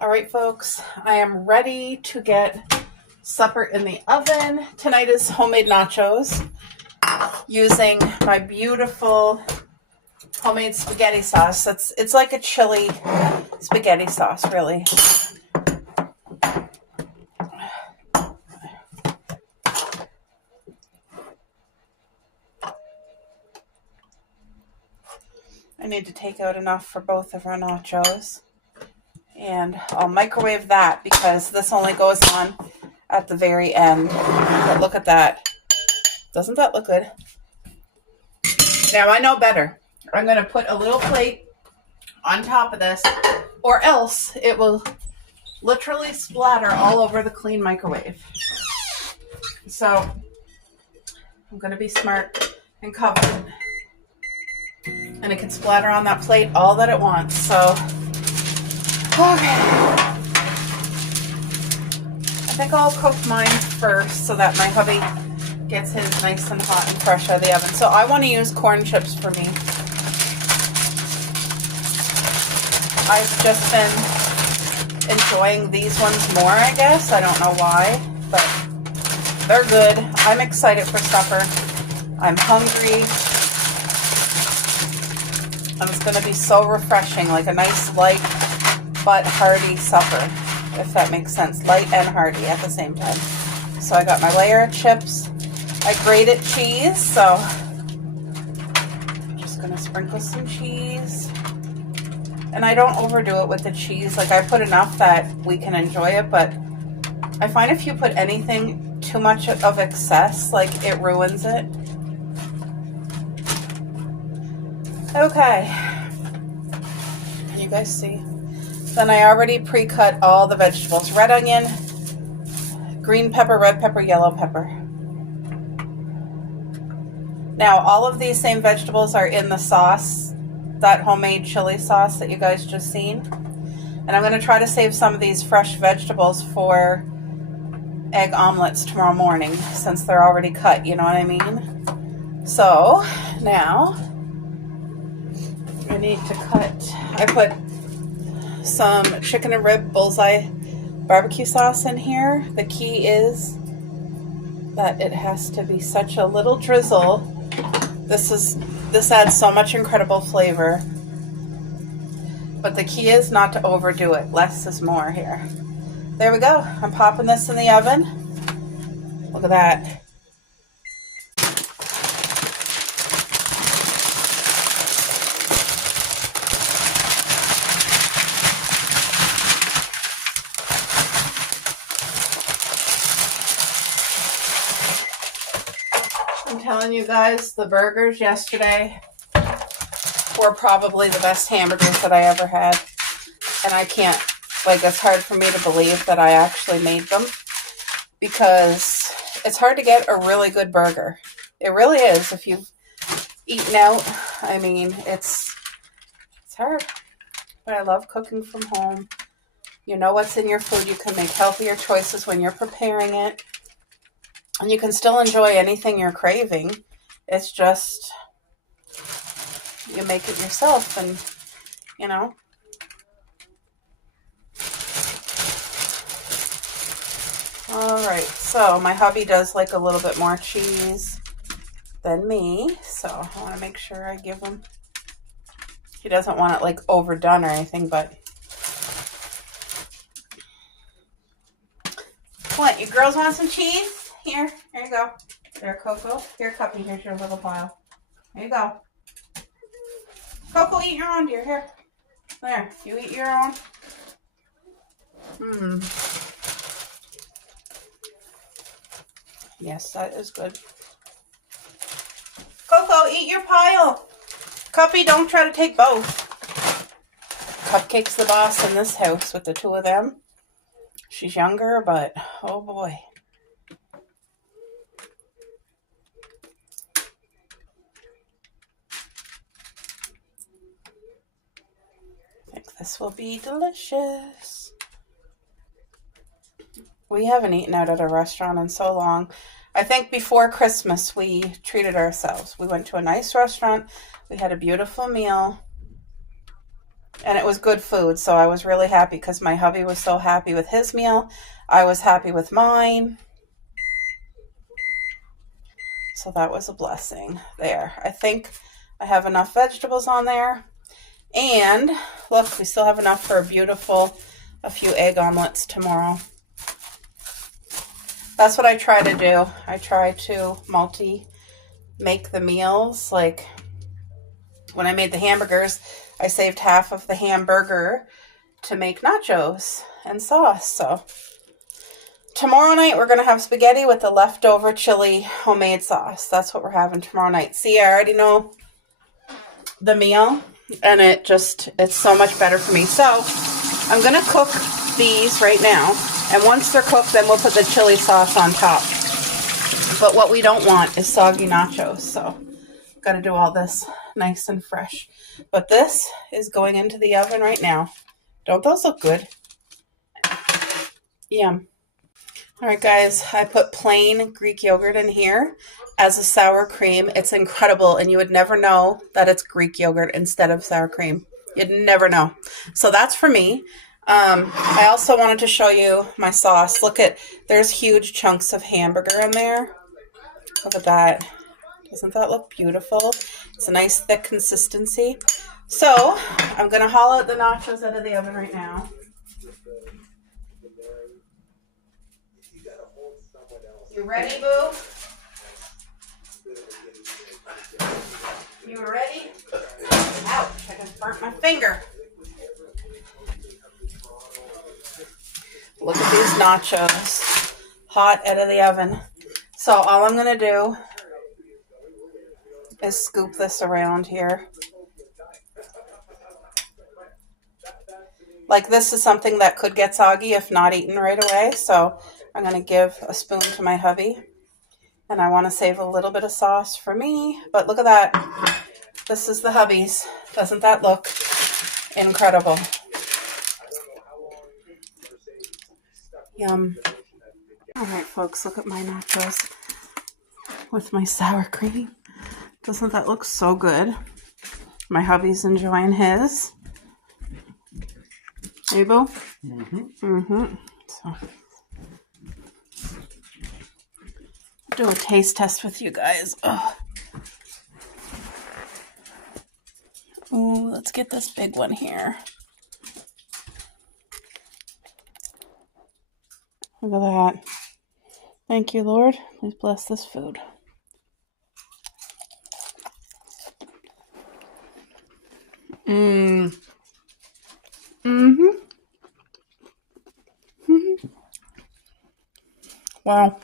All right, folks, I am ready to get supper in the oven. Tonight is homemade nachos using my beautiful homemade spaghetti sauce. It's like a chili spaghetti sauce, really. I need to take out enough for both of our nachos. And I'll microwave that because this only goes on at the very end. But look at that. Doesn't that look good? Now I know better. I'm going to put a little plate on top of this, or else it will literally splatter all over the clean microwave. So I'm going to be smart and cover it. And it can splatter on that plate all that it wants. So, okay. I think I'll cook mine first so that my hubby gets his nice and hot and fresh out of the oven. So I want to use corn chips for me. I've just been enjoying these ones more, I guess. I don't know why, but they're good. I'm excited for supper. I'm hungry. And it's going to be so refreshing, like a nice light but hearty supper, if that makes sense. Light and hearty at the same time. So I got my layer of chips. I grated cheese, so I'm just going to sprinkle some cheese. And I don't overdo it with the cheese. Like, I put enough that we can enjoy it, but I find if you put anything too much of excess, like, it ruins it. Okay. Can you guys see? Then I already pre-cut all the vegetables. Red onion, green pepper, red pepper, yellow pepper. Now, all of these same vegetables are in the sauce, that homemade chili sauce that you guys just seen. And I'm going to try to save some of these fresh vegetables for egg omelets tomorrow morning, since they're already cut, you know what I mean? So, now I need to cut. I put some chicken and rib bullseye barbecue sauce in here. The key is that it has to be such a little drizzle. This adds so much incredible flavor. But the key is not to overdo it. Less is more here. There we go. I'm popping this in the oven. Look at that. I'm telling you guys, the burgers yesterday were probably the best hamburgers that I ever had. And I can't, like, it's hard for me to believe that I actually made them, because it's hard to get a really good burger. It really is. If you've eaten out, I mean, it's hard. But I love cooking from home. You know what's in your food. You can make healthier choices when you're preparing it. And you can still enjoy anything you're craving. It's just, you make it yourself, and, you know. Alright, so my hubby does like a little bit more cheese than me. So I want to make sure I give him. He doesn't want it like overdone or anything, but. What, you girls want some cheese? Here you go. There, Coco. Here, Cuppy, here's your little pile. There you go. Coco, eat your own, dear. Here. There, you eat your own. Yes, that is good. Coco, eat your pile. Cuppy, don't try to take both. Cupcake's the boss in this house with the two of them. She's younger, but oh boy. I think this will be delicious. We haven't eaten out at a restaurant in so long. I think before Christmas we treated ourselves. We went to a nice restaurant. We had a beautiful meal. And it was good food, so I was really happy because my hubby was so happy with his meal. I was happy with mine. So that was a blessing there. I think I have enough vegetables on there. And look, we still have enough for a few egg omelets tomorrow. That's what I try to do. I try to make the meals. Like when I made the hamburgers, I saved half of the hamburger to make nachos and sauce. So tomorrow night we're going to have spaghetti with the leftover chili homemade sauce. That's what we're having tomorrow night. See, I already know the meal and it's so much better for me. So I'm going to cook these right now. And once they're cooked, then we'll put the chili sauce on top. But what we don't want is soggy nachos. So got to do all this nice and fresh. But this is going into the oven right now. Don't those look good? Yum. All right, guys, I put plain Greek yogurt in here as a sour cream. It's incredible, and you would never know that it's Greek yogurt instead of sour cream. You'd never know. So that's for me. I also wanted to show you my sauce. There's huge chunks of hamburger in there. Look at that. Doesn't that look beautiful? It's a nice thick consistency. So I'm going to haul out the nachos out of the oven right now. You ready, boo? You ready? Ouch, I just burnt my finger. Look at these nachos, hot out of the oven. So all I'm going to do is scoop this around here. Like this is something that could get soggy if not eaten right away. So I'm going to give a spoon to my hubby. And I want to save a little bit of sauce for me. But look at that. This is the hubby's. Doesn't that look incredible? Yum. All right, folks, look at my nachos with my sour cream. Doesn't that look so good? My hubby's enjoying his. Hey, boo? So, do a taste test with you guys. Ooh, let's get this big one here. Look at that. Thank you, Lord. Please bless this food. Wow.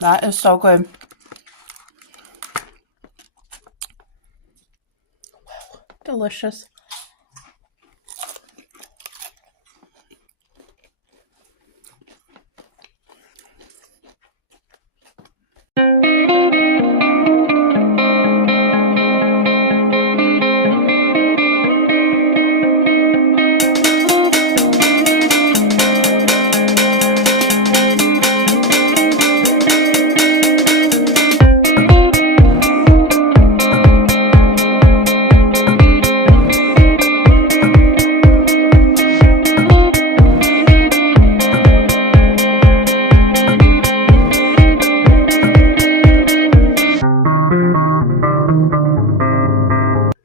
That is so good. Wow. Delicious.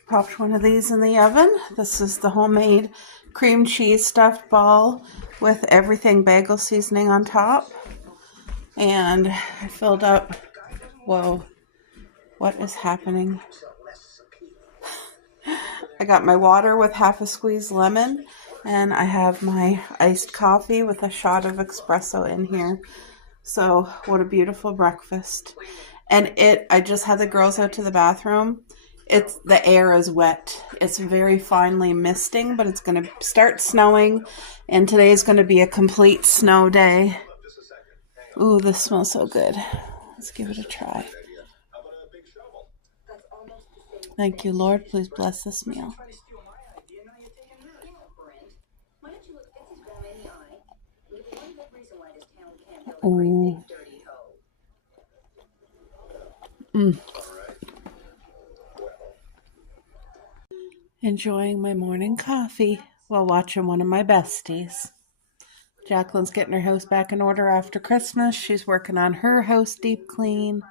Popped one of these in the oven. This is the homemade cream cheese stuffed ball with everything bagel seasoning on top. And I filled up, whoa, what is happening? I got my water with half a squeeze lemon, and I have my iced coffee with a shot of espresso in here. So what a beautiful breakfast. And I just had the girls out to the bathroom. The air is wet. It's very finely misting, but it's going to start snowing, and today is going to be a complete snow day. Ooh, this smells so good. Let's give it a try. Thank you, Lord. Please bless this meal. Ooh. enjoying my morning coffee while watching one of my besties. Jacqueline's getting her house back in order after Christmas. She's working on her house deep clean,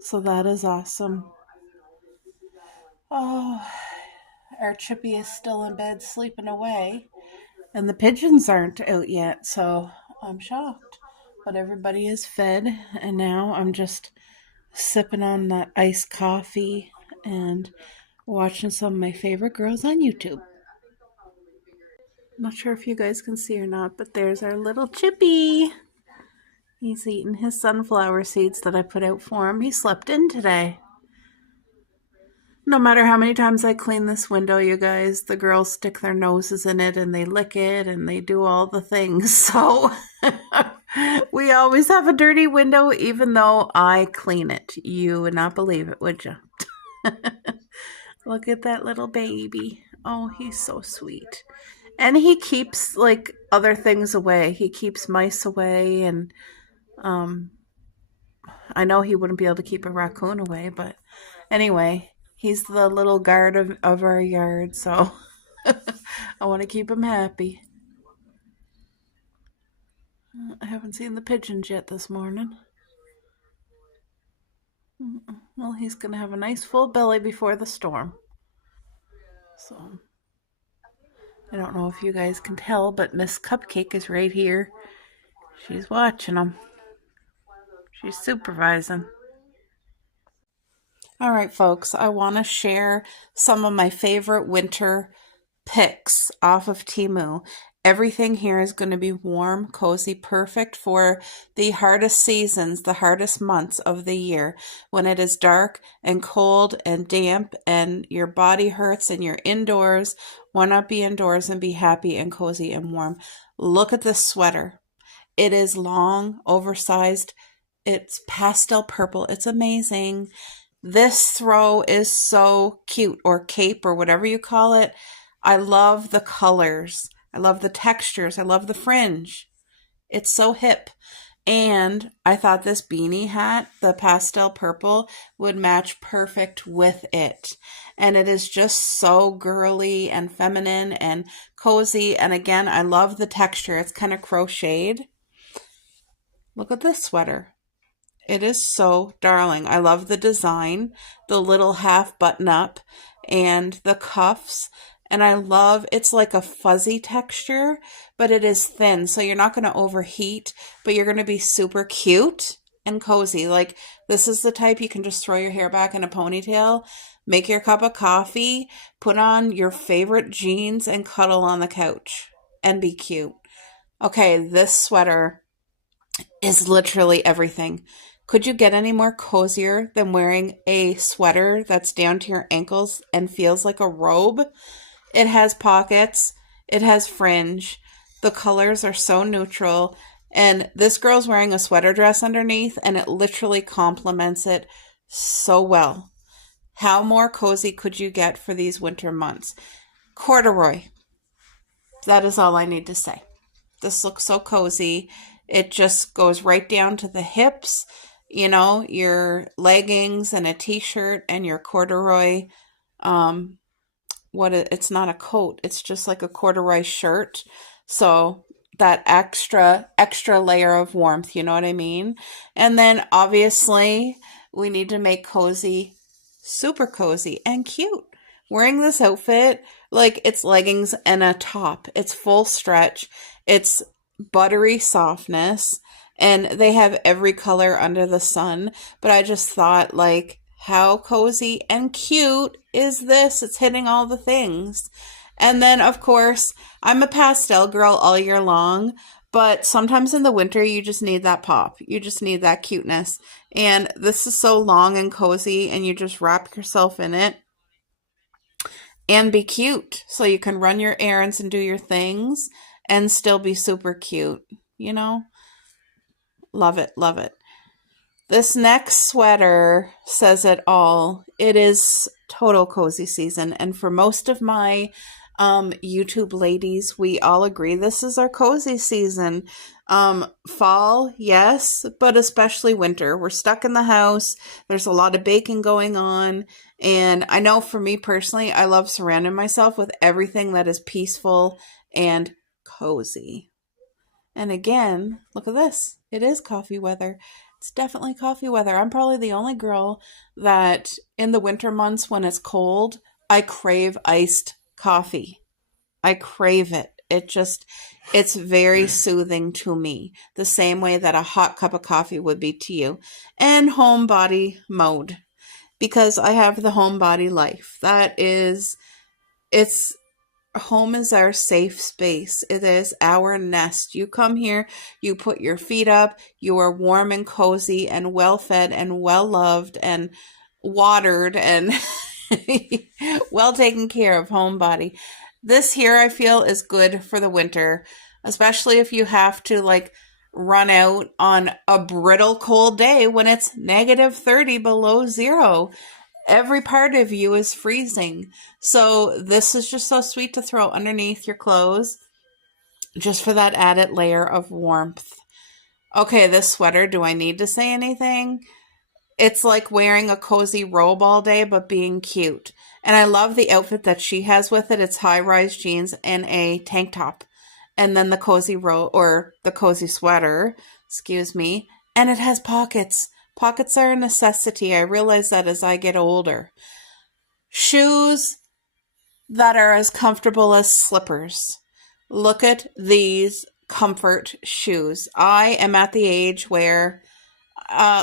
so that is awesome. Oh, our Chippy is still in bed sleeping away, and the pigeons aren't out yet, so I'm shocked. But everybody is fed, and now I'm just sipping on that iced coffee and watching some of my favorite girls on YouTube. Not sure if you guys can see or not, but there's our little Chippy. He's eating his sunflower seeds that I put out for him. He slept in today. No matter how many times I clean this window, you guys, the girls stick their noses in it and they lick it and they do all the things. So we always have a dirty window, even though I clean it. You would not believe it, would you? Look at that little baby. Oh, he's so sweet. And he keeps like other things away. He keeps mice away, and I know he wouldn't be able to keep a raccoon away, but anyway, he's the little guard of our yard, so I want to keep him happy. I haven't seen the pigeons yet this morning. Well, he's going to have a nice full belly before the storm. So, I don't know if you guys can tell, but Miss Cupcake is right here. She's watching them. She's supervising. All right, folks, I want to share some of my favorite winter picks off of Temu. Everything here is going to be warm, cozy, perfect for the hardest seasons, the hardest months of the year, when it is dark and cold and damp and your body hurts and you're indoors. Why not be indoors and be happy and cozy and warm? Look at this sweater. It is long, oversized. It's pastel purple. It's amazing. This throw is so cute, or cape, or whatever you call it. I love the colors. I love the textures. I love the fringe. It's so hip. And I thought this beanie hat, the pastel purple, would match perfect with it. And it is just so girly and feminine and cozy. And again, I love the texture. It's kind of crocheted. Look at this sweater. It is so darling. I love the design, the little half button up and the cuffs. And I love, it's like a fuzzy texture, but it is thin. So you're not going to overheat, but you're going to be super cute and cozy. Like, this is the type you can just throw your hair back in a ponytail, make your cup of coffee, put on your favorite jeans and cuddle on the couch and be cute. Okay, this sweater is literally everything. Could you get any more cozier than wearing a sweater that's down to your ankles and feels like a robe? It has pockets. It has fringe. The colors are so neutral. And this girl's wearing a sweater dress underneath, and it literally complements it so well. How more cozy could you get for these winter months? Corduroy. That is all I need to say. This looks so cozy. It just goes right down to the hips. You know, your leggings and a t-shirt and your corduroy, it's not a coat, it's just like a corduroy shirt. So that extra layer of warmth, you know what I mean? And then obviously we need to make cozy, super cozy and cute. Wearing this outfit, like, it's leggings and a top. It's full stretch. It's buttery softness. And they have every color under the sun. But I just thought, like, how cozy and cute is this? It's hitting all the things. And then, of course, I'm a pastel girl all year long. But sometimes in the winter, you just need that pop. You just need that cuteness. And this is so long and cozy. And you just wrap yourself in it. And be cute. So you can run your errands and do your things. And still be super cute. You know? Love it, love it. This next sweater says it all. It is total cozy season. And for most of my YouTube ladies, we all agree this is our cozy season. Fall, yes, but especially winter. We're stuck in the house. There's a lot of baking going on. And I know for me personally, I love surrounding myself with everything that is peaceful and cozy. And again, look at this. It is coffee weather. It's definitely coffee weather. I'm probably the only girl that in the winter months when it's cold, I crave iced coffee. I crave it. It's very soothing to me, the same way that a hot cup of coffee would be to you. And homebody mode, because I have the homebody life. It's home is our safe space. It is our nest. You come here, you put your feet up, you are warm and cozy and well fed and well loved and watered and well taken care of, homebody. This here I feel is good for the winter, especially if you have to like run out on a brittle cold day when it's -30 below zero. Every part of you is freezing. So this is just so sweet to throw underneath your clothes, just for that added layer of warmth. Okay, this sweater, do I need to say anything? It's like wearing a cozy robe all day, but being cute. And I love the outfit that she has with it. It's high-rise jeans and a tank top. And then the cozy robe, or the cozy sweater, excuse me. And it has pockets. Pockets are a necessity. I realize that as I get older. Shoes that are as comfortable as slippers. Look at these comfort shoes. I am at the age where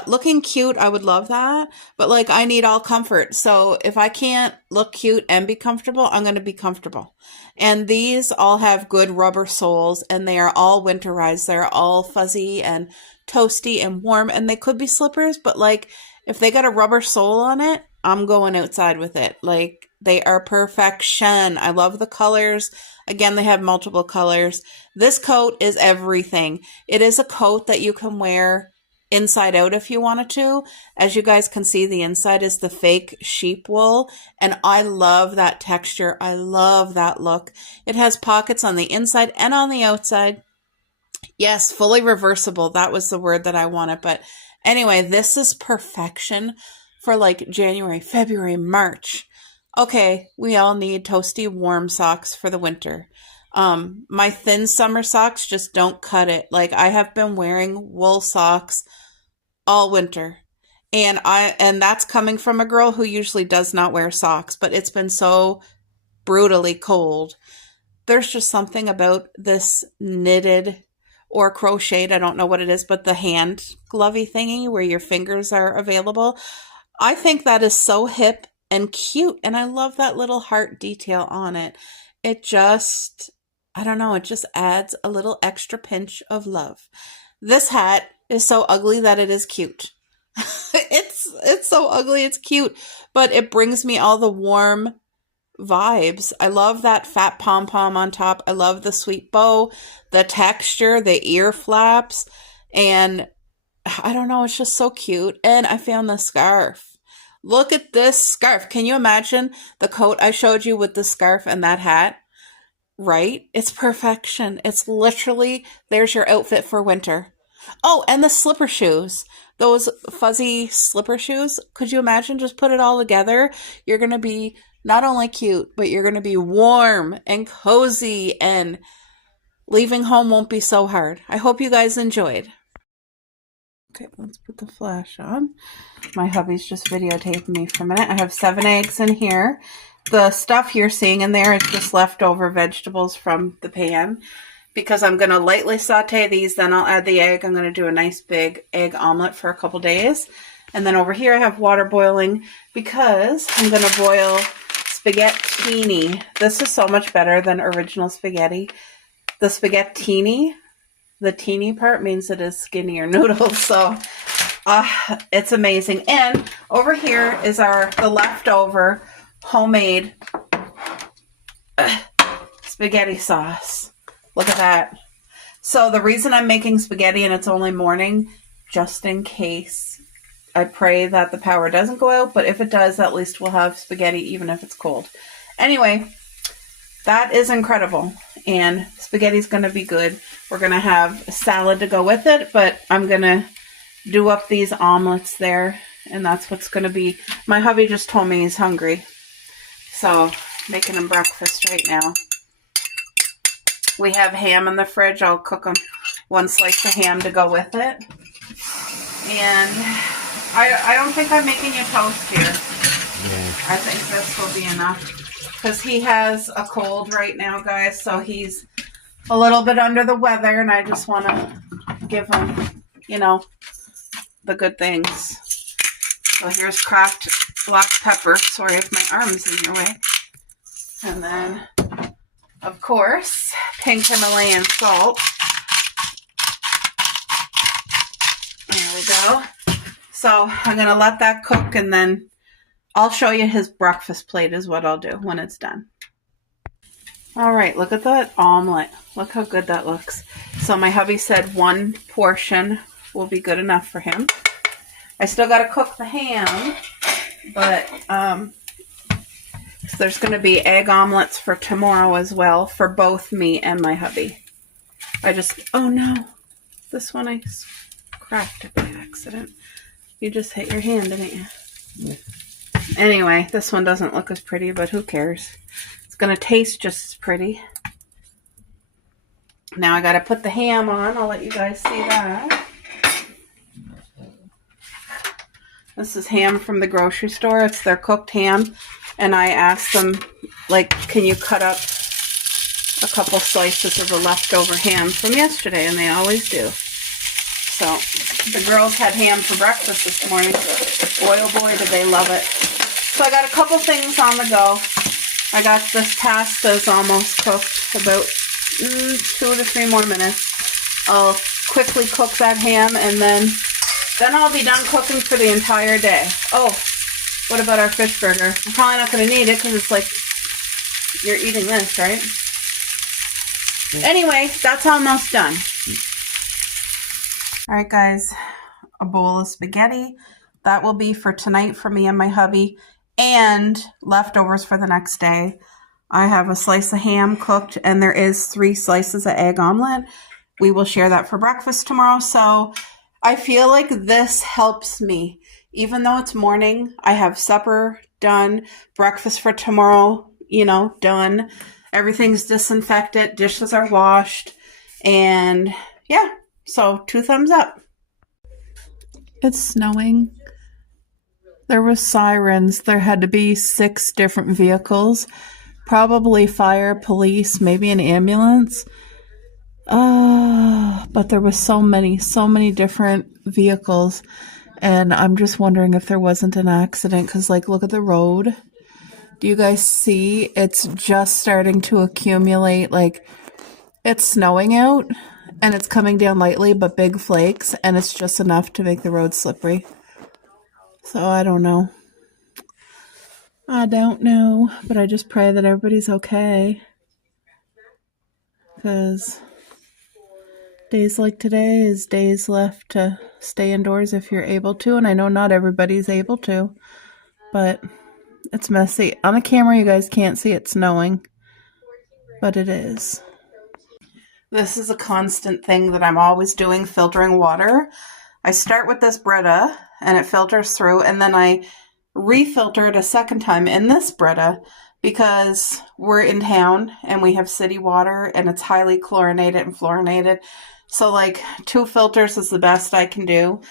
looking cute, I would love that, but like I need all comfort. So if I can't look cute and be comfortable, I'm going to be comfortable. And these all have good rubber soles, and they are all winterized. They're all fuzzy and toasty and warm, and they could be slippers, but like if they got a rubber sole on it, I'm going outside with it. Like they are perfection. I love the colors. Again, they have multiple colors. This coat is everything. It is a coat that you can wear inside out if you wanted to. As you guys can see, the inside is the fake sheep wool, and I love that texture. I love that look. It has pockets on the inside and on the outside. Yes, fully reversible. That was the word that I wanted. But anyway, this is perfection for like January, February, March. Okay, we all need toasty warm socks for the winter. My thin summer socks just don't cut it. Like I have been wearing wool socks all winter. And that's coming from a girl who usually does not wear socks, but it's been so brutally cold. There's just something about this knitted or crocheted, I don't know what it is, but the hand glovey thingy where your fingers are available. I think that is so hip and cute, and I love that little heart detail on it. It just, I don't know, it just adds a little extra pinch of love. This hat is so ugly that it is cute. It's so ugly, it's cute, but it brings me all the warm vibes. I love that fat pom-pom on top. I love the sweet bow, the texture, the ear flaps, and I don't know, it's just so cute. And I found the scarf. Look at this scarf. Can you imagine the coat I showed you with the scarf and that hat? Right? It's perfection. It's literally, there's your outfit for winter. Oh, and the slipper shoes. Those fuzzy slipper shoes. Could you imagine? Just put it all together. You're going to be not only cute, but you're going to be warm and cozy, and leaving home won't be so hard. I hope you guys enjoyed. Okay, let's put the flash on. My hubby's just videotaping me for a minute. I have 7 eggs in here. The stuff you're seeing in there is just leftover vegetables from the pan, because I'm going to lightly saute these, then I'll add the egg. I'm going to do a nice big egg omelet for a couple days. And then over here I have water boiling because I'm going to boil spaghettini. This is so much better than original spaghetti. The spaghettini, the teeny part means it is skinnier noodles. So it's amazing. And over here is the leftover homemade spaghetti sauce. Look at that. So the reason I'm making spaghetti and it's only morning, just in case, I pray that the power doesn't go out, but if it does, at least we'll have spaghetti even if it's cold. Anyway, that is incredible. And spaghetti's going to be good. We're going to have a salad to go with it, but I'm going to do up these omelets there, and that's what's going to be. My hubby just told me he's hungry, so making him breakfast right now. We have ham in the fridge. I'll cook him one slice of ham to go with it. And I don't think I'm making you toast here. Yeah. I think this will be enough. Because he has a cold right now, guys, so he's a little bit under the weather, and I just want to give him, you know, the good things. So here's cracked black pepper. Sorry if my arm's in your way. And then, of course, pink Himalayan salt. There we go. So I'm going to let that cook, and then I'll show you his breakfast plate is what I'll do when it's done. All right, look at that omelet. Look how good that looks. So my hubby said one portion will be good enough for him. I still got to cook the ham, but so there's going to be egg omelets for tomorrow as well for both me and my hubby. Oh no, this one I cracked it by accident. You just hit your hand, didn't you? Yeah. Anyway, this one doesn't look as pretty, but who cares? It's going to taste just as pretty. Now I got to put the ham on. I'll let you guys see that. This is ham from the grocery store. It's their cooked ham. And I asked them, like, can you cut up a couple slices of the leftover ham from yesterday? And they always do. So the girls had ham for breakfast this morning. Boy, oh boy, did they love it. So I got a couple things on the go. I got this pasta is almost cooked, about 2 to 3 more minutes. I'll quickly cook that ham, and then I'll be done cooking for the entire day. Oh, what about our fish burger? I'm probably not going to need it because it's like you're eating this, right? Yeah. Anyway, that's almost done. All right, guys, a bowl of spaghetti. That will be for tonight for me and my hubby, and leftovers for the next day. I have a slice of ham cooked, and there is 3 slices of egg omelet. We will share that for breakfast tomorrow. So I feel like this helps me. Even though it's morning, I have supper done, breakfast for tomorrow, you know, done. Everything's disinfected, dishes are washed, and yeah, so 2 thumbs up. It's snowing. There were sirens. There had to be 6 different vehicles, probably fire, police, maybe an ambulance. But there was so many different vehicles, and I'm just wondering if there wasn't an accident, because, like, look at the road. Do you guys see? It's just starting to accumulate. Like, it's snowing out, and it's coming down lightly, but big flakes, and it's just enough to make the road slippery. So I don't know. But I just pray that everybody's okay. Because days like today is days left to stay indoors if you're able to. And I know not everybody's able to. But it's messy. On the camera, you guys can't see it snowing. But it is. This is a constant thing that I'm always doing, filtering water. I start with this Brita, and it filters through, and then I refilter it a second time in this Brita because we're in town and we have city water, and it's highly chlorinated and fluorinated. So, like, 2 filters is the best I can do.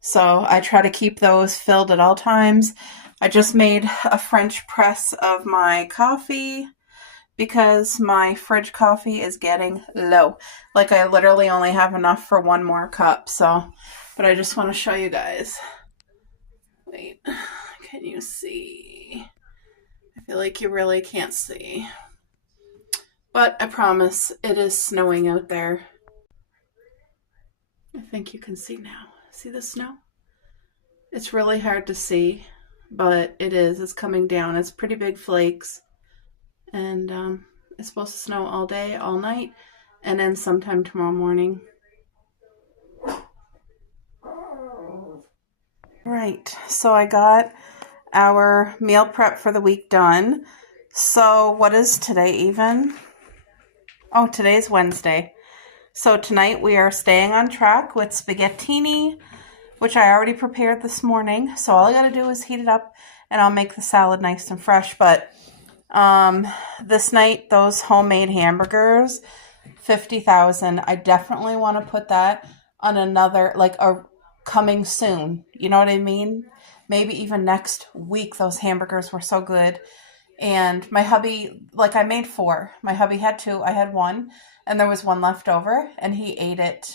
So I try to keep those filled at all times. I just made a French press of my coffee because my fridge coffee is getting low. Like, I literally only have enough for 1 more cup. So, but I just want to show you guys. Wait, can you see? I feel like you really can't see. But I promise it is snowing out there. I think you can see now. See the snow? It's really hard to see, but it is. It's coming down. It's pretty big flakes. And it's supposed to snow all day, all night, and then sometime tomorrow morning. Right, so I got our meal prep for the week done. So what is today even? Oh, today's Wednesday. So tonight we are staying on track with spaghettini, which I already prepared this morning. So all I got to do is heat it up and I'll make the salad nice and fresh. But this night, those homemade hamburgers, 50,000. I definitely want to put that on another, like a coming soon. You know what I mean? Maybe even next week. Those hamburgers were so good. And my hubby, like I made 4. My hubby had 2. I had 1. And there was 1 left over. And he ate it.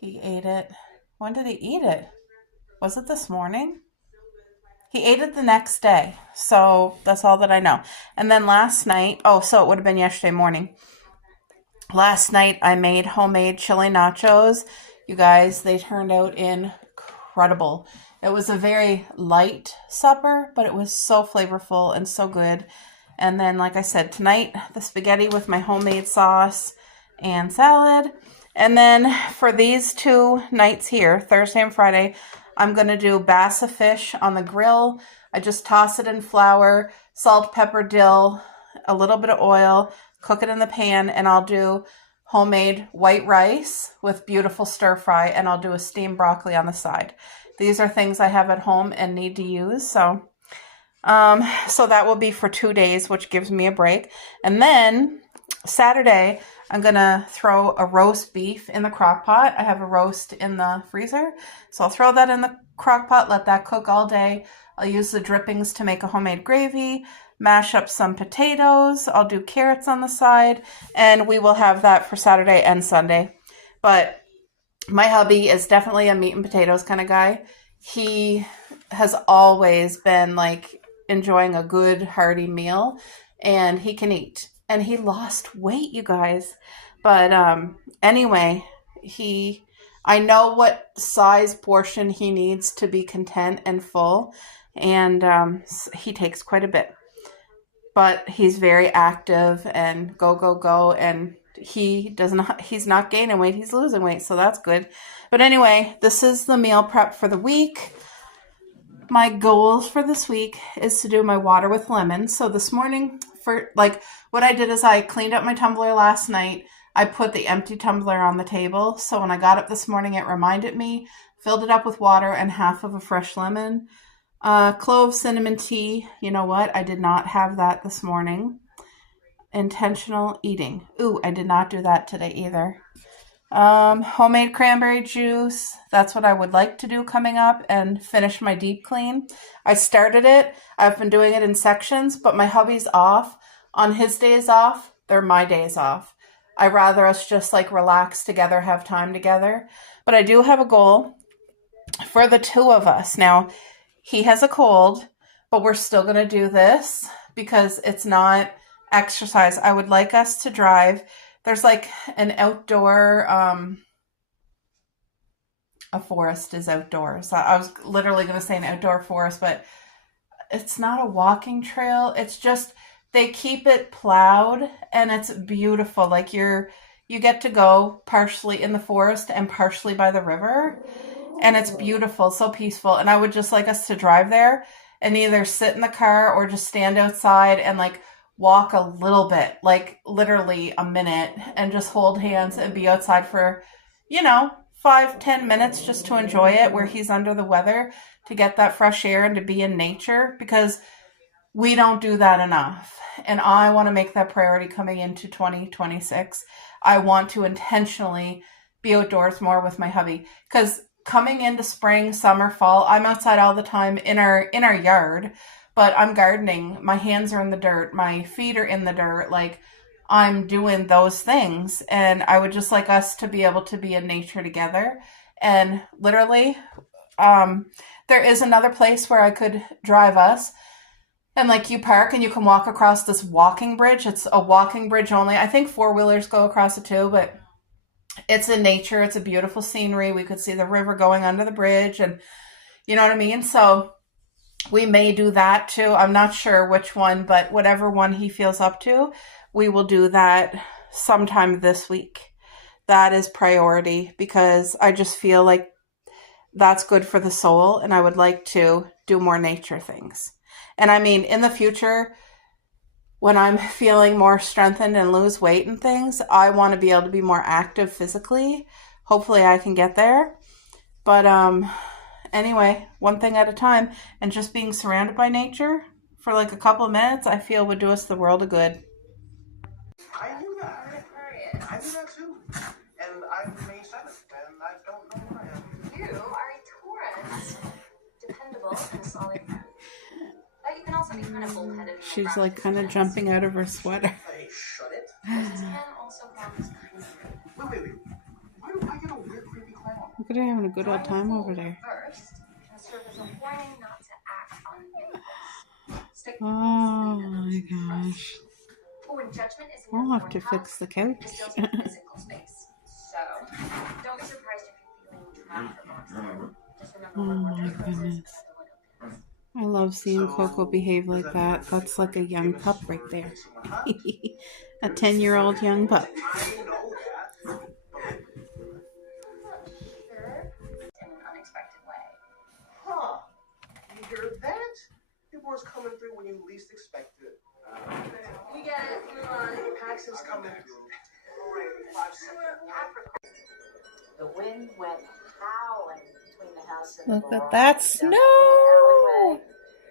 He ate it. When did he eat it? Was it this morning? He ate it the next day. So that's all that I know. And then last night, so it would have been yesterday morning. Last night I made homemade chili nachos. You guys, they turned out incredible. It was a very light supper, but it was so flavorful and so good. And then, like I said, tonight, the spaghetti with my homemade sauce and salad. And then for these 2 nights here, Thursday and Friday, I'm going to do bassa fish on the grill. I just toss it in flour, salt, pepper, dill, a little bit of oil, cook it in the pan, and I'll do homemade white rice with beautiful stir fry, and I'll do a steamed broccoli on the side. These are things I have at home and need to use, so that will be for 2 days, which gives me a break. And then Saturday, I'm going to throw a roast beef in the crock pot. I have a roast in the freezer, so I'll throw that in the crock pot, let that cook all day. I'll use the drippings to make a homemade gravy, mash up some potatoes. I'll do carrots on the side, and we will have that for Saturday and Sunday. But my hubby is definitely a meat and potatoes kind of guy. He has always been like enjoying a good hearty meal, and he can eat. And he lost weight, you guys. But anyway, I know what size portion he needs to be content and full, and he takes quite a bit. But he's very active and go, and he's not gaining weight, he's losing weight, so that's good. But anyway, this is the meal prep for the week. My goals for this week is to do my water with lemon. So this morning, what I did is I cleaned up my tumbler last night. I put the empty tumbler on the table. So when I got up this morning, it reminded me, filled it up with water and half of a fresh lemon. Clove cinnamon tea. You know what? I did not have that this morning. Intentional eating. Ooh, I did not do that today either. Homemade cranberry juice. That's what I would like to do coming up and finish my deep clean. I started it. I've been doing it in sections, but my hubby's off. On his days off, they're my days off. I rather us just like relax together, have time together. But I do have a goal for the 2 of us. Now, he has a cold, but we're still going to do this because it's not exercise. I would like us to drive. There's like an outdoor, a forest is outdoors. I was literally going to say an outdoor forest, but it's not a walking trail. It's just, they keep it plowed and it's beautiful. Like you get to go partially in the forest and partially by the river, and it's beautiful, so peaceful. And I would just like us to drive there and either sit in the car or just stand outside and like walk a little bit, like literally a minute, and just hold hands and be outside for, 5-10 minutes just to enjoy it where he's under the weather, to get that fresh air and to be in nature, because we don't do that enough. And I want to make that priority coming into 2026. I want to intentionally be outdoors more with my hubby, because coming into spring, summer, fall, I'm outside all the time in our yard, but I'm gardening. My hands are in the dirt. My feet are in the dirt. Like, I'm doing those things. And I would just like us to be able to be in nature together. And literally, there is another place where I could drive us. And like, you park and you can walk across this walking bridge. It's a walking bridge only. I think 4-wheelers go across it too, but it's in nature. It's a beautiful scenery. We could see the river going under the bridge, and you know what I mean? So we may do that too. I'm not sure which one, but whatever one he feels up to, we will do that sometime this week. That is priority, because I just feel like that's good for the soul, and I would like to do more nature things. And I mean, in the future, when I'm feeling more strengthened and lose weight and things, I want to be able to be more active physically. Hopefully I can get there. But anyway, one thing at a time, and just being surrounded by nature for like a couple of minutes, I feel would do us the world of good. I knew that. I knew that too. And I'm May 7th, and I don't know where I am. You are a Taurus. Dependable and solid. But you can also be kind of bullheaded. She's like kind of jumping out of her sweater. Hey, shut it. This can also count as kind. Wait. Why do I get a weird, creepy clown? Look at her having a good old time over there. First can serve as a warning not to act on impulse. Stick Oh my gosh. when judgment is I'll have to fix the couch. it deals with physical space. So don't be surprised if you're feeling trapped or lost. Just remember Oh what my goodness. I love seeing Coco behave like that. That's like a young pup right there. A 10-year-old young pup. I know that. In an unexpected way. Huh. You hear that? People is coming through when you least expect it. We get it. Move on. Paxton's coming through. The wind went howling between the house and the Look at barn. that Down snow! the alleyway,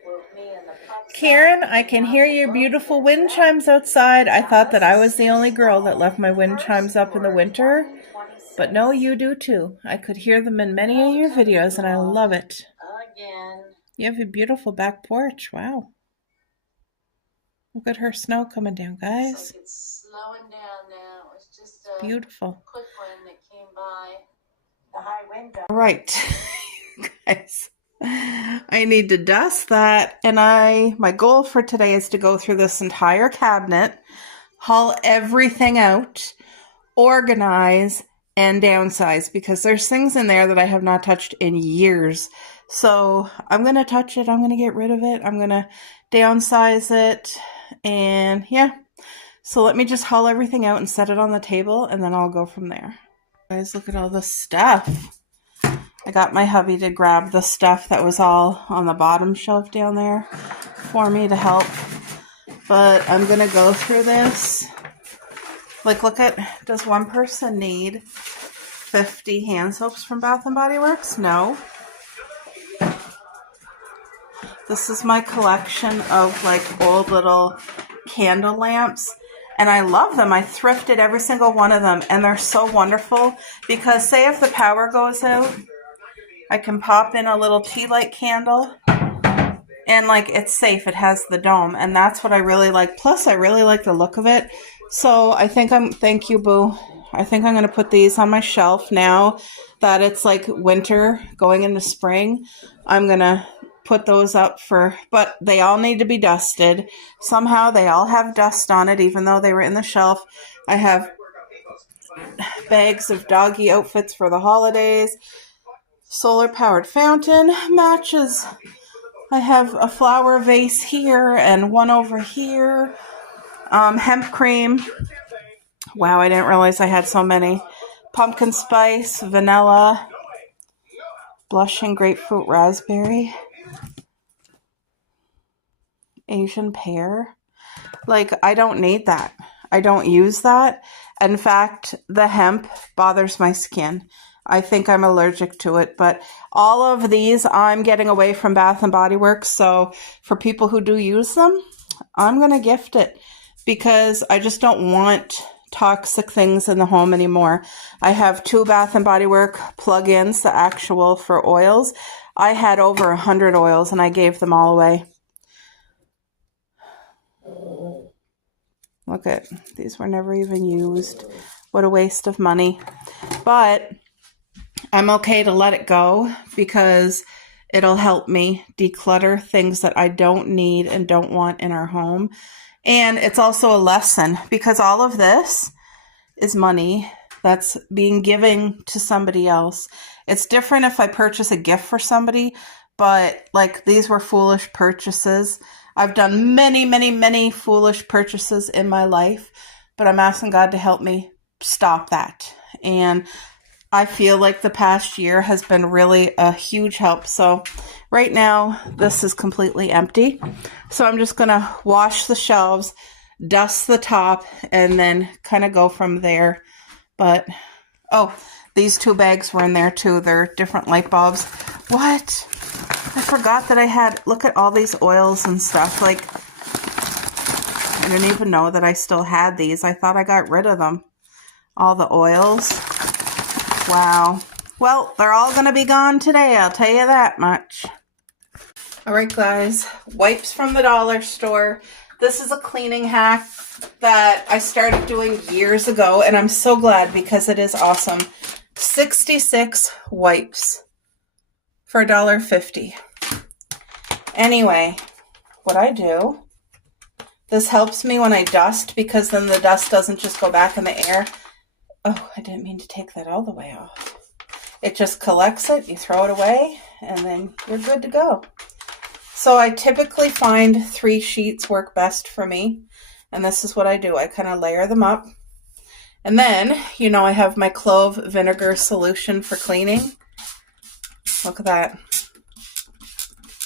where me and the pups Karen, sat I can hear your and beautiful looked wind at chimes outside. I thought that I was the only girl that left my wind chimes up in the winter, 126. but no, you do too. I could hear them in many of your videos, and I love it. Again. You have a beautiful back porch. Wow. Look at her snow coming down, guys. It's like it's slowing down now. It was just a Beautiful. quick one that came by. The high window. All right, guys. I need to dust that, and my goal for today is to go through this entire cabinet, haul everything out, organize, and downsize, because there's things in there that I have not touched in years. So I'm going to touch it. I'm going to get rid of it. I'm going to downsize it. And yeah, so let me just haul everything out and set it on the table, and then I'll go from there. Guys, look at all the stuff. I got my hubby to grab the stuff that was all on the bottom shelf down there for me to help. But I'm going to go through this. Like, look at, does one person need 50 hand soaps from Bath & Body Works? No. This is my collection of like old little candle lamps, and I love them. I thrifted every single one of them, and they're so wonderful because say if the power goes out, I can pop in a little tea light candle, and like it's safe. It has the dome, and that's what I really like. Plus, I really like the look of it. So I think thank you, Boo. I think I'm going to put these on my shelf now that it's like winter going into spring. I'm going to put those up but they all need to be dusted. Somehow they all have dust on it, even though they were in the shelf. I have bags of doggy outfits for the holidays. Solar powered fountain matches. I have a flower vase here and one over here. Hemp cream. Wow, I didn't realize I had so many. Pumpkin spice, vanilla, blushing grapefruit raspberry, Asian pear. Like, I don't need that. I don't use that. In fact, the hemp bothers my skin. I think I'm allergic to it, but all of these I'm getting away from Bath & Body Works. So for people who do use them, I'm going to gift it because I just don't want toxic things in the home anymore. I have 2 Bath & Body Works plug-ins, the actual for oils. I had over 100 oils and I gave them all away. Look at, these were never even used. What a waste of money. But I'm okay to let it go because it'll help me declutter things that I don't need and don't want in our home. And it's also a lesson because all of this is money that's being given to somebody else. It's different if I purchase a gift for somebody, but like these were foolish purchases. I've done many, many, many foolish purchases in my life, but I'm asking God to help me stop that. And I feel like the past year has been really a huge help. So right now, this is completely empty. So I'm just going to wash the shelves, dust the top, and then kind of go from there. But, oh, these 2 bags were in there too. They're different light bulbs. What? I forgot that I had, look at all these oils and stuff. Like, I didn't even know that I still had these. I thought I got rid of them. All the oils. Wow. Well, they're all going to be gone today, I'll tell you that much. All right, guys. Wipes from the dollar store. This is a cleaning hack that I started doing years ago, and I'm so glad because it is awesome. 66 wipes for $1.50. Anyway, what I do, this helps me when I dust because then the dust doesn't just go back in the air. Oh, I didn't mean to take that all the way off. It just collects it, you throw it away, and then you're good to go. So I typically find 3 sheets work best for me. And this is what I do. I kind of layer them up. And then, you know, I have my clove vinegar solution for cleaning. Look at that.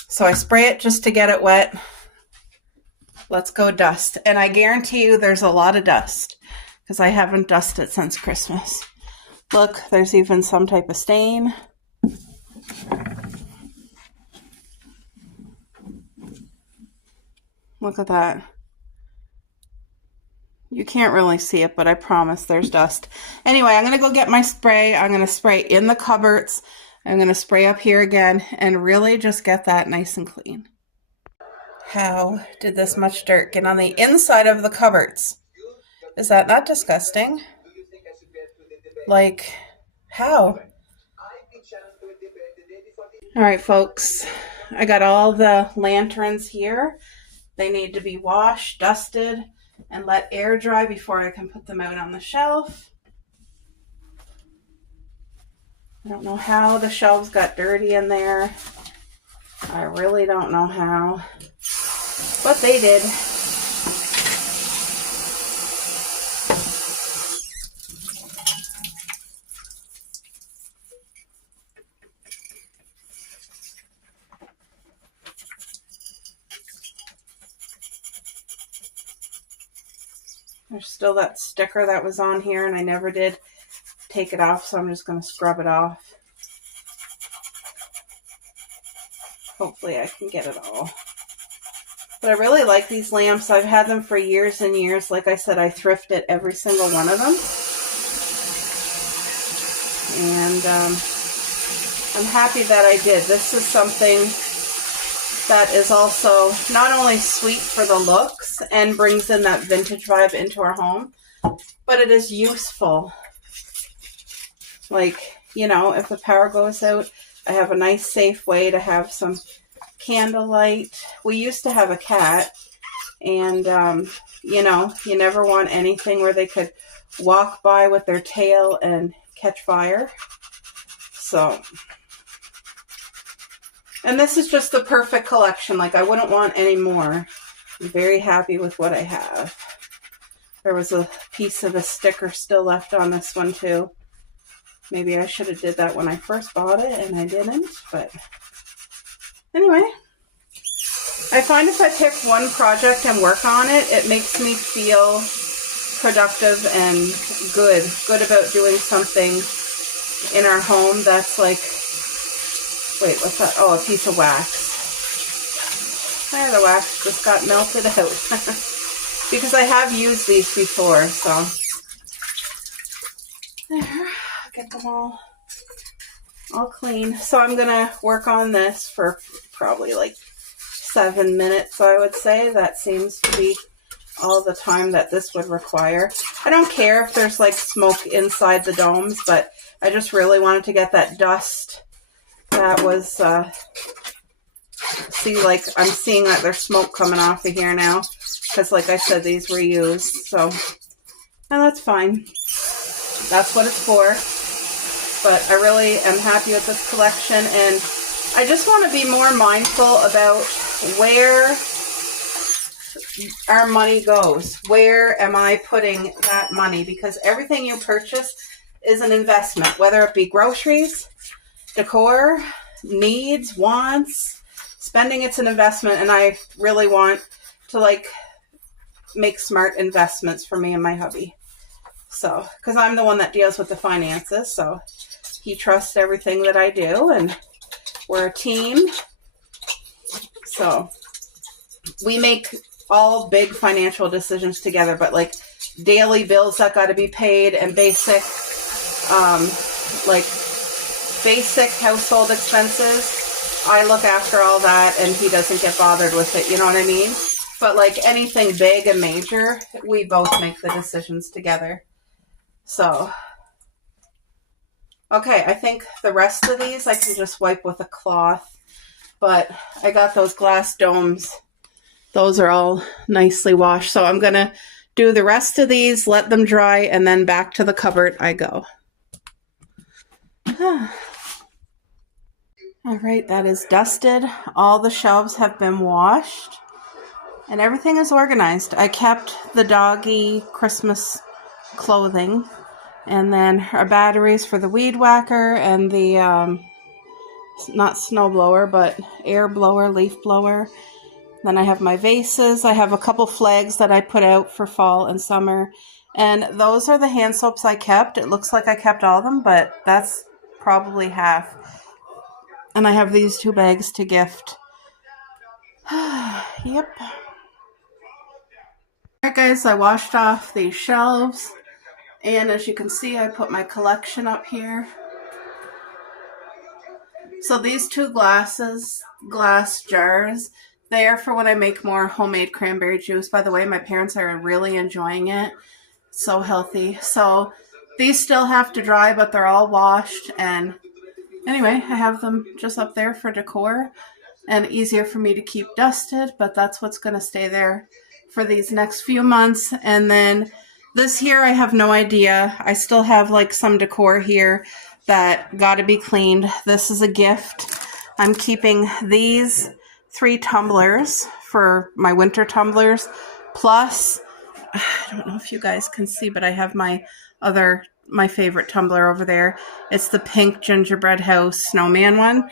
So I spray it just to get it wet. Let's go dust. And I guarantee you there's a lot of dust, because I haven't dusted since Christmas. Look, there's even some type of stain. Look at that. You can't really see it, but I promise there's dust. Anyway, I'm going to go get my spray. I'm going to spray in the cupboards. I'm going to spray up here again and really just get that nice and clean. How did this much dirt get on the inside of the cupboards? Is that not disgusting? Like, how? All right, folks. I got all the lanterns here. They need to be washed, dusted, and let air dry before I can put them out on the shelf. I don't know how the shelves got dirty in there. I really don't know how, but they did. There's still that sticker that was on here, and I never did take it off, so I'm just going to scrub it off. Hopefully I can get it all. But I really like these lamps. I've had them for years and years. Like I said, I thrifted every single one of them. And I'm happy that I did. This is something that is also not only sweet for the looks and brings in that vintage vibe into our home, but it is useful. Like, you know, if the power goes out, I have a nice safe way to have some candlelight. We used to have a cat, and you know, you never want anything where they could walk by with their tail and catch fire. So, and this is just the perfect collection. Like, I wouldn't want any more. I'm very happy with what I have. There was a piece of a sticker still left on this one too. Maybe I should have did that when I first bought it, and I didn't. But anyway, I find if I pick one project and work on it, it makes me feel productive and good about doing something in our home that's like, wait, what's that? Oh, a piece of wax. There, the wax just got melted out. Because I have used these before, so. There, get them all clean. So I'm going to work on this for probably like 7 minutes, I would say. That seems to be all the time that this would require. I don't care if there's like smoke inside the domes, but I just really wanted to get that dust that was, see, like, I'm seeing that there's smoke coming off of here now, because like I said, these were used, so, and that's fine. That's what it's for. But I really am happy with this collection, and I just want to be more mindful about where our money goes. Where am I putting that money? Because everything you purchase is an investment, whether it be groceries, decor, needs, wants, spending. It's an investment, and I really want to like make smart investments for me and my hubby. So, because I'm the one that deals with the finances, so he trusts everything that I do, and we're a team. So we make all big financial decisions together, but like daily bills that got to be paid and basic household expenses, I look after all that, and he doesn't get bothered with it, you know what I mean? But like anything big and major, we both make the decisions together. So, okay, I think the rest of these I can just wipe with a cloth, but I got those glass domes. Those are all nicely washed, so I'm going to do the rest of these, let them dry, and then back to the cupboard I go. All right, that is dusted. All the shelves have been washed, and everything is organized. I kept the doggy Christmas clothing, and then our batteries for the weed whacker and the, not snow blower, but air blower, leaf blower. Then I have my vases. I have a couple flags that I put out for fall and summer. And those are the hand soaps I kept. It looks like I kept all of them, but that's probably half. And I have these 2 bags to gift. Yep. Alright guys, I washed off these shelves. And as you can see, I put my collection up here. So these 2 glass jars, they are for when I make more homemade cranberry juice. By the way, my parents are really enjoying it. So healthy. So these still have to dry, but they're all washed. And anyway, I have them just up there for decor and easier for me to keep dusted. But that's what's going to stay there for these next few months. And then this here, I have no idea. I still have like some decor here that got to be cleaned. This is a gift. I'm keeping these 3 tumblers for my winter tumblers, plus I don't know if you guys can see, but I have my favorite tumbler over there. It's the pink gingerbread house snowman one.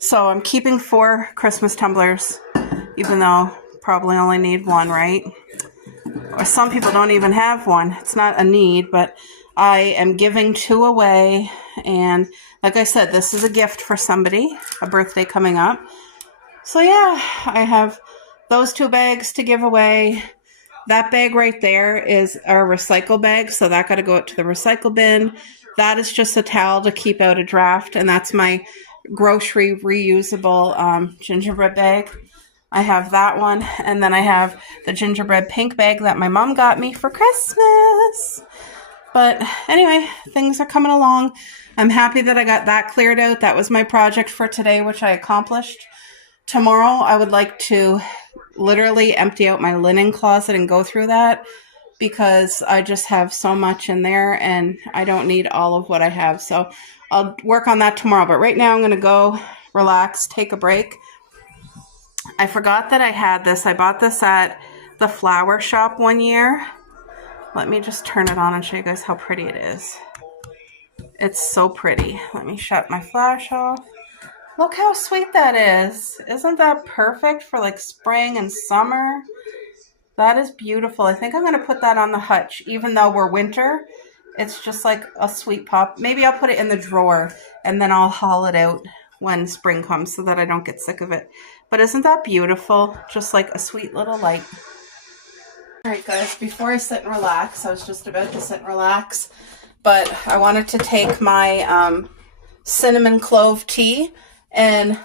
So I'm keeping 4 Christmas tumblers, even though probably only need 1, right? Or some people don't even have 1. It's not a need, but I am giving 2 away. And like I said, this is a gift for somebody, a birthday coming up. So yeah, I have those 2 bags to give away. That bag right there is our recycle bag, so that got to go out to the recycle bin. That is just a towel to keep out a draft, and that's my grocery reusable gingerbread bag. I have that one, and then I have the gingerbread pink bag that my mom got me for Christmas. But anyway, things are coming along. I'm happy that I got that cleared out. That was my project for today, which I accomplished. Tomorrow, I would like to literally empty out my linen closet and go through that, because I just have so much in there and I don't need all of what I have. So I'll work on that tomorrow. But right now I'm going to go relax, take a break. I forgot that I had this. I bought this at the flower shop one year. Let me just turn it on and show you guys how pretty it is. It's so pretty. Let me shut my flash off. Look how sweet that is. Isn't that perfect for like spring and summer? That is beautiful. I think I'm going to put that on the hutch, even though we're winter. It's just like a sweet pop. Maybe I'll put it in the drawer and then I'll haul it out when spring comes so that I don't get sick of it. But isn't that beautiful? Just like a sweet little light. All right, guys, before I sit and relax, I was just about to sit and relax, but I wanted to take my cinnamon clove tea. And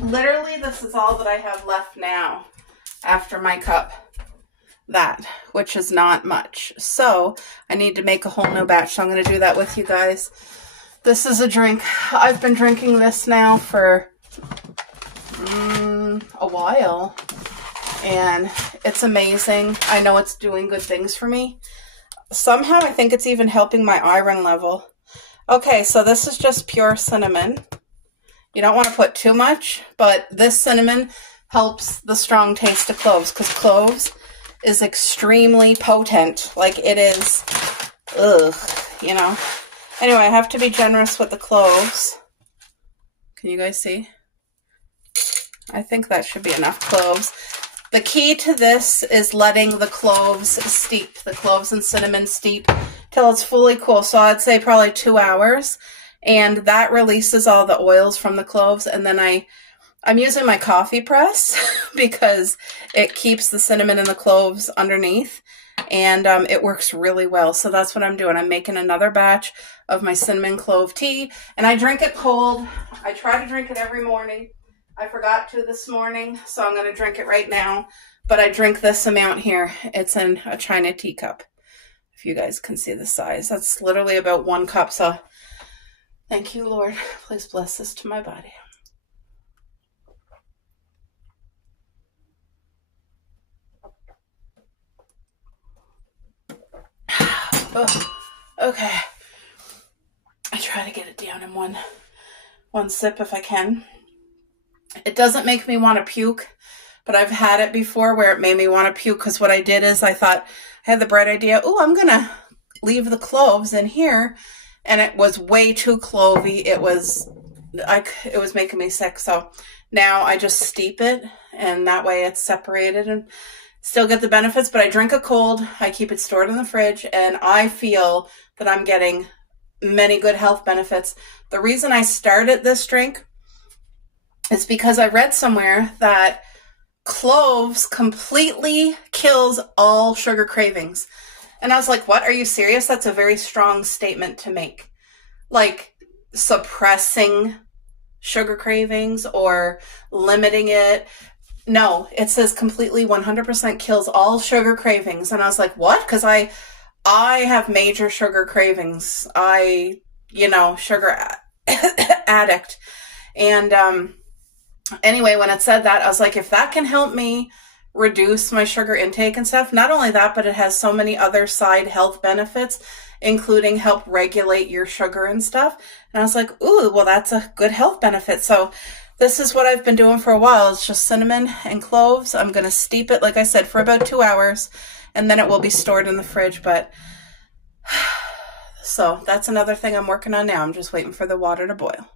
literally this is all that I have left now after my cup. That, which is not much. So I need to make a whole new batch. So I'm going to do that with you guys. This is a drink. I've been drinking this now for a while. And it's amazing. I know it's doing good things for me. Somehow I think it's even helping my iron level. Okay, so this is just pure cinnamon. You don't want to put too much, but this cinnamon helps the strong taste of cloves, because cloves is extremely potent. Like it is, you know. Anyway, I have to be generous with the cloves. Can you guys see? I think that should be enough cloves. The key to this is letting the cloves steep, the cloves and cinnamon steep till it's fully cool. So I'd say probably 2 hours. And that releases all the oils from the cloves. And then I'm using my coffee press because it keeps the cinnamon and the cloves underneath. And it works really well. So that's what I'm doing. I'm making another batch of my cinnamon clove tea. And I drink it cold. I try to drink it every morning. I forgot to this morning, so I'm going to drink it right now. But I drink this amount here. It's in a China teacup, if you guys can see the size. That's literally about 1 cup. So thank you, Lord. Please bless this to my body. Oh, okay. I try to get it down in one sip if I can. It doesn't make me want to puke, but I've had it before where it made me want to puke because what I did is I thought, I had the bright idea, oh, I'm going to leave the cloves in here, and it was way too clovey. It was making me sick, so now I just steep it, and that way it's separated and still get the benefits, but I drink it cold. I keep it stored in the fridge, and I feel that I'm getting many good health benefits. The reason I started this drink is because I read somewhere that cloves completely kills all sugar cravings. And I was like, what? Are you serious? That's a very strong statement to make. Like suppressing sugar cravings or limiting it. No, it says completely 100% kills all sugar cravings. And I was like, what? Because I have major sugar cravings. Sugar addict. And anyway, when it said that, I was like, if that can help me reduce my sugar intake and stuff, not only that, but it has so many other side health benefits, including help regulate your sugar and stuff. And I was like, ooh, well, that's a good health benefit. So this is what I've been doing for a while. It's just cinnamon and cloves. I'm going to steep it, like I said, for about 2 hours, and then it will be stored in the fridge. But so that's another thing I'm working on now. I'm just waiting for the water to boil.